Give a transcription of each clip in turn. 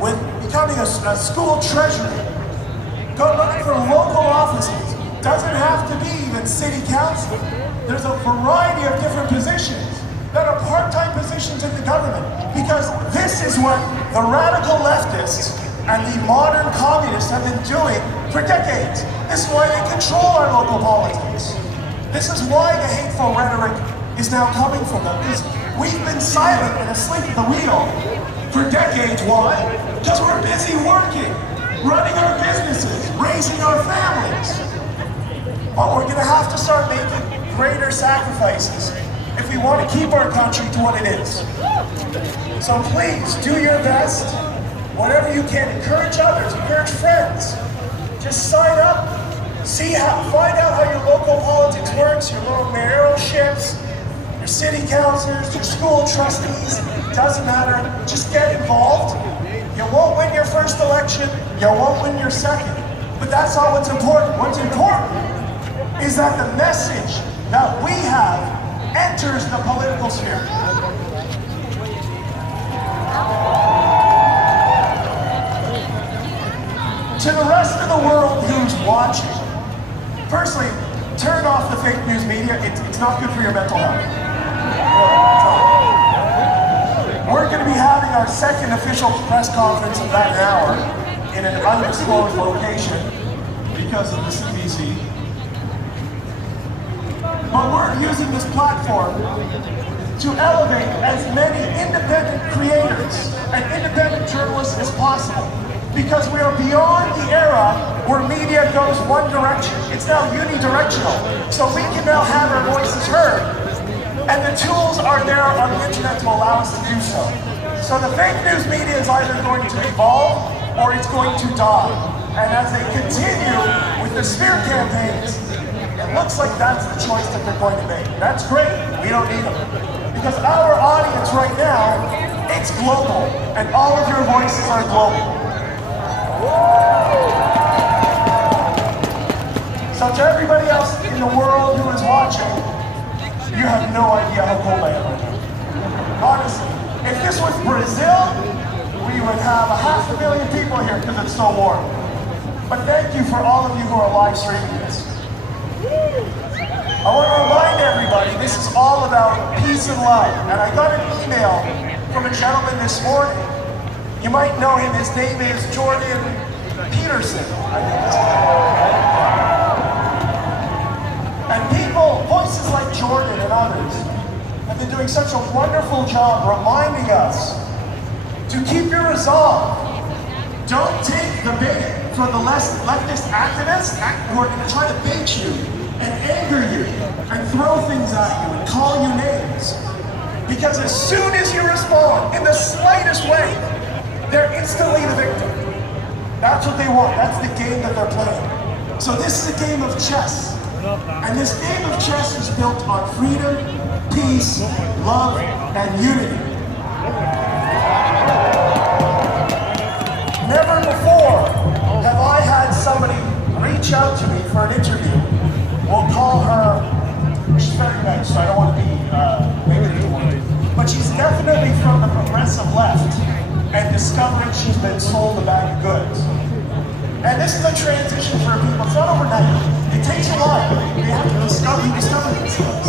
with becoming a school treasurer. Go looking for local offices. Doesn't have to be even city council. There's a variety of different positions that are part-time positions in the government, because this is what the radical leftists and the modern communists have been doing for decades. This is why they control our local politics. This is why the hateful rhetoric is now coming from them, because we've been silent and asleep at the wheel for decades. Why? Because we're busy working, running our businesses, raising our families. But we're gonna have to start making greater sacrifices if we want to keep our country to what it is. So please, do your best. Whatever you can, encourage others, encourage friends. Just sign up, find out how your local politics works, your little mayoralships, your city councilors, your school trustees, doesn't matter, just get involved. You won't win your first election, you won't win your second, but that's not what's important. What's important is that the message that we have enters the political sphere. To the rest of the world who's watching, personally, turn off the fake news media. It's not good for your mental health. We're going to be having our second official press conference in about an hour in an undisclosed location because of the CBC. But we're using this platform to elevate as many independent creators and independent journalists as possible, because we are beyond the era where media goes one direction. It's now unidirectional. So we can now have our voices heard, and the tools are there on the internet to allow us to do so. So the fake news media is either going to evolve or it's going to die. And as they continue with the smear campaigns, it looks like that's the choice that they're going to make. That's great, we don't need them. Because our audience right now, it's global, and all of your voices are global. So to everybody else in the world who is watching, you have no idea how cold I am right now. Honestly, if this was Brazil, we would have 500,000 people here because it's so warm. But thank you for all of you who are live streaming this. I want to remind everybody, this is all about peace and love. And I got an email from a gentleman this morning. You might know him, his name is Jordan Peterson, I think his name. And people, voices like Jordan and others, have been doing such a wonderful job reminding us to keep your resolve. Don't take the bait from the leftist activists who are going to try to bait you and anger you and throw things at you and call you names. Because as soon as you respond in the slightest way, they're instantly the victim. That's what they want. That's the game that they're playing. So this is a game of chess. And this game of chess is built on freedom, peace, love, and unity. Never before have I had somebody reach out to me for an interview. We'll call her, she's very nice, so I don't want to be negative to her. But she's definitely from the progressive left and discovering she's been sold a bag of goods. And this is a transition for people. It's not overnight. It takes a while. They have to discover themselves.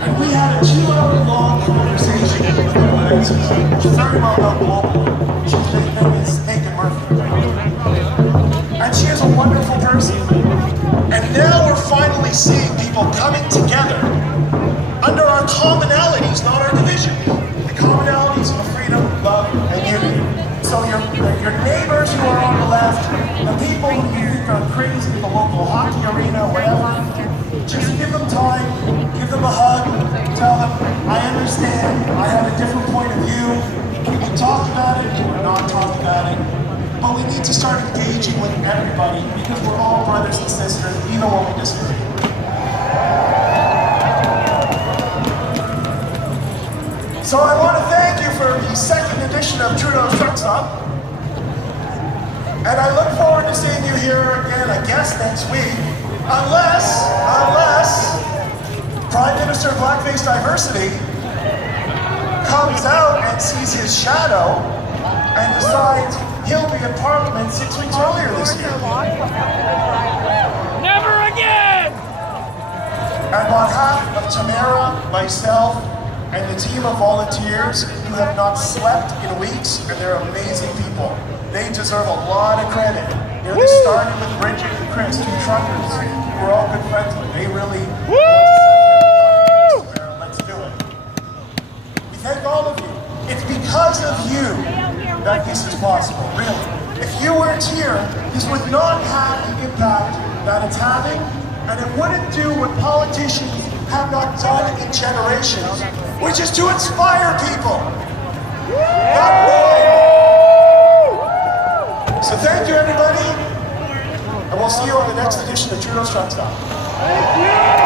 And we had a 2-hour-long conversation with her. She's very well known globally. She's name is Megan Murphy. And she is a wonderful person. And now we're finally seeing people coming together under our commonalities, not our division. The commonalities of freedom, love, and unity. So your neighbors who are on the left, the people who you think are crazy at the local hockey arena, whatever, just give them time, give them a hug, tell them, I understand, I have a different point of view. We can talk about it, or not talk about it, but we need to start engaging with everybody because we're all brothers and sisters, even when we disagree. So I want to thank you for the second edition of Trudeau's Truck Stop. And I look forward to seeing you here again, I guess, next week. Unless Prime Minister Blackface Diversity comes out and sees his shadow and decides he'll be in Parliament 6 weeks earlier this year. Never again! And on behalf of Tamara, myself, and the team of volunteers who have not slept in weeks, and they're amazing people. They deserve a lot of credit. You know, this started with Bridget and Chris, two truckers who were all good friends with. They really let's do it. We thank all of you. It's because of you that this is possible, really. If you weren't here, this would not have the impact that it's having, and it wouldn't do what politicians have not done in generations, which is to inspire people. Not so thank you, everybody, and we'll see you on the next edition of Trudeau's Truck Stop. Thank you!